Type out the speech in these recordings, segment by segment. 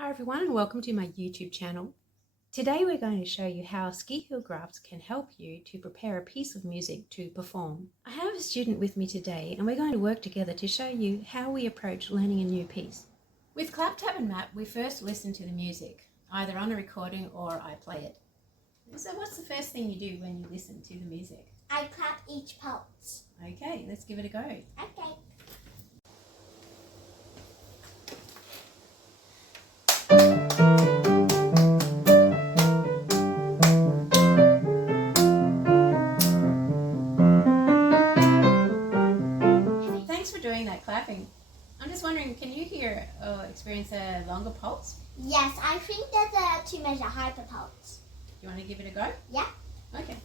Hi everyone and welcome to my YouTube channel. Today we're going to show you how ski heel graphs can help you to prepare a piece of music to perform. I have a student with me today and we're going to work together to show you how we approach learning a new piece. With clap, tap and map, we first listen to the music, either on a recording or I play it. So what's the first thing you do when you listen to the music? I clap each pulse. Okay, let's give it a go. Okay. Thanks for doing that clapping. I'm just wondering, can you hear or experience a longer pulse? Yes, I think there's a 2-measure hyper pulse. Do you want to give it a go? Yeah. Okay.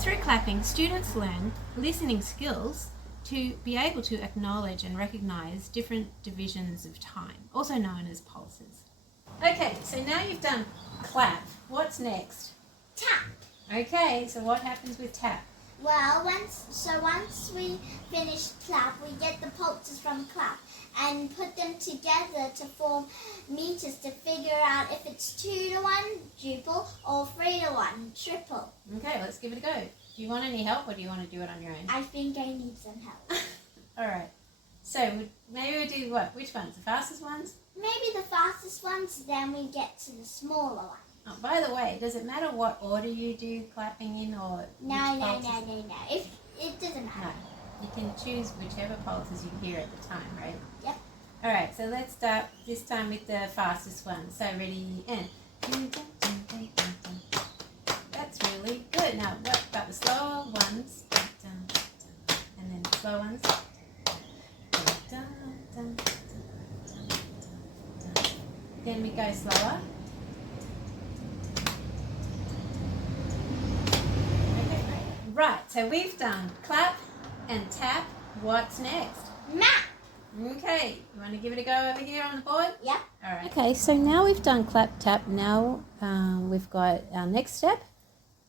Through clapping, students learn listening skills to be able to acknowledge and recognize different divisions of time, also known as pulses. Okay, so now you've done clap. What's next? Tap. Okay, so what happens with tap? Well, once we finish clap, we get the pulses from clap and put them together to form meters to figure out if it's 2 to 1 duple or 3 to 1 triple. Okay, let's give it a go. Do you want any help or do you want to do it on your own? I think I need some help. Alright, so maybe we'll do what? Which ones? The fastest ones? Maybe the fastest ones, then we get to the smaller one. Oh, by the way, does it matter what order you do clapping in or No. If it doesn't No, matter. you can choose whichever pulses you hear at the time, right? Yep. Alright, so let's start this time with the fastest one. So ready, and that's really good. Now what about the slower ones? And then the slow ones. Then we go slower. Okay, great. Right, so we've done clap and tap. What's next? Map. Okay, you want to give it a go over here on the board? Yep. All right. Okay, so now we've done clap, tap. Now we've got our next step,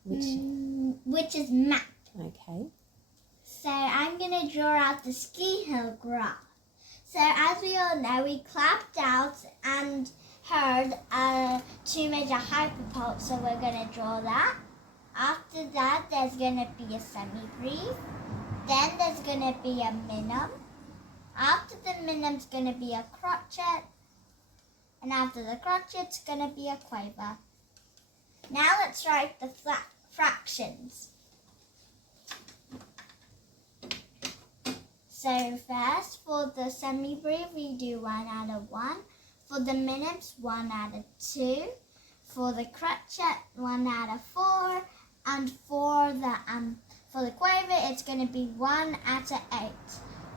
which is map. Okay. So I'm going to draw out the ski hill graph. So as we all know, we clapped out and heard a 2-measure hyperpulse, so we're going to draw that. After that, there's going to be a semi-brief. Then there's going to be a minimum. After the minimum's going to be a crotchet. And after the crotchet's going to be a quaver. Now let's write the fractions. So first, for the semi-brief, we do 1 out of 1. For the minimums, 1 out of 2. For the crotchet, 1 out of 4. And for the quaver, it's going to be 1 out of 8.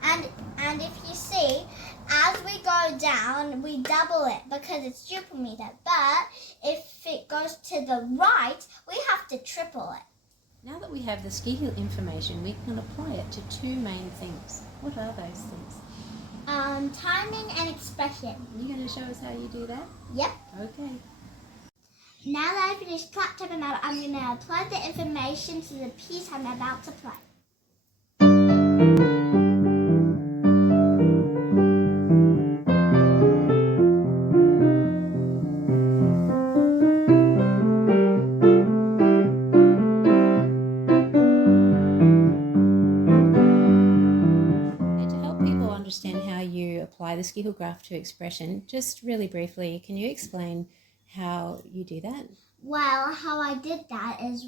And if you see, as we go down, we double it because it's duple meter. But if it goes to the right, we have to triple it. Now that we have the ski heel information, we can apply it to 2 main things. What are those things? Timing and expression. Are you going to show us how you do that? Yep. Okay. Now that I finished clap, tap, and map, I'm going to apply the information to the piece I'm about to play. To help people understand how you apply the ski heel graph to expression, just really briefly, can you explain how you do that? Well, how I did that is,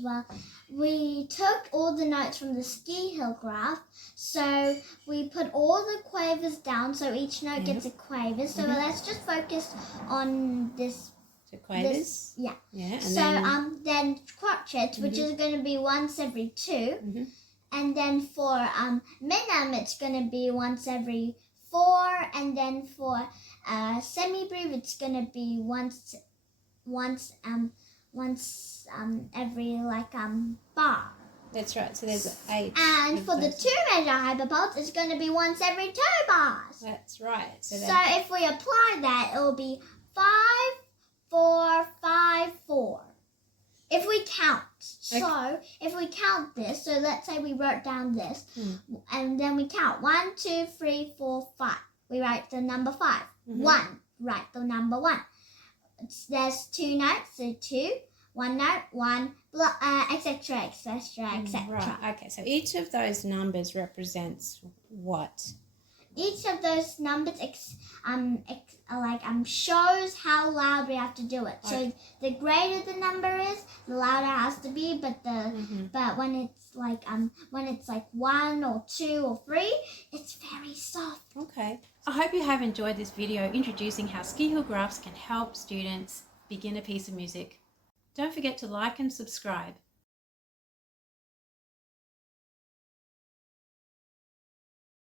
we took all the notes from the ski hill graph, so we put all the quavers down, so each note gets a quaver. So let's just focus on this. So quavers? Yeah. And so then crotchet, which is going to be once every 2. And then for minimum, it's going to be once every 4. And then for semi-brief, it's going to be once every bar. That's right, so there's 8. And for the 2-measure hyperpulse, it's going to be once every 2 bars. That's right. So if we apply that, it will be 5, 4, 5, 4. If we count, Okay. so if we count this, so let's say we wrote down this, and then we count 1, 2, 3, 4, 5. We write the number 5. 1, write the number 1. There's 2 notes, so 2, 1 note, 1, etc., etc., etc. Right. Okay. So each of those numbers represents what? Each of those numbers shows how loud we have to do it. So the greater the number is, the louder it has to be. But but when it's like 1 or 2 or 3, it's very soft. Okay. I hope you have enjoyed this video introducing how ski hill graphs can help students begin a piece of music. Don't forget to like and subscribe.